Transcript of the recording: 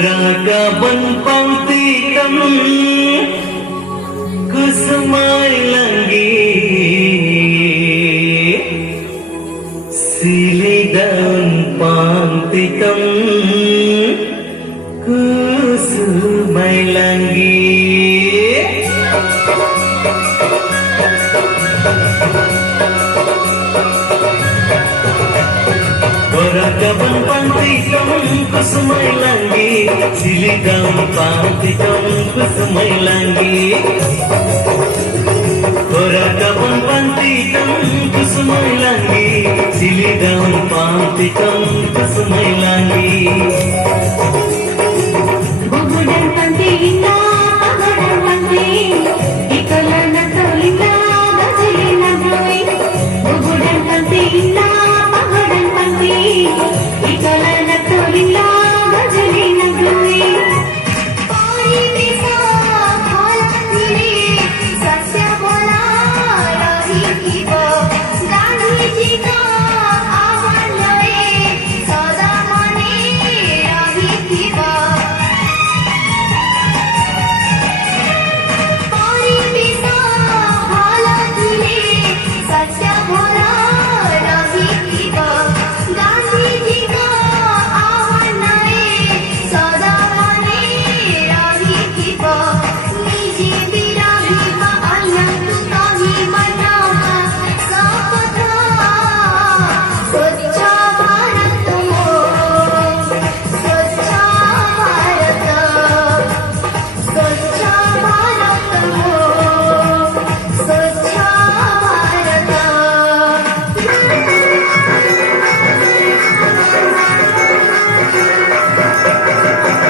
Ragaban pangtitam kusumay langgi silidan pangtitam kusumay langgi Ragaban pangtitam kusumay langgi silidan pangtitam kusumay langgi Ragaban pangtitam kusumay langgi silidan pangtitam kusumay langgi Bubudan pantina pagadan panti ikala na tolina gasolina drawing Bubudan pantina pagadan panti ikala na tolina gasolina drawing Pani bisa khala dile satya bola rahi ki ba Gandhi ji ka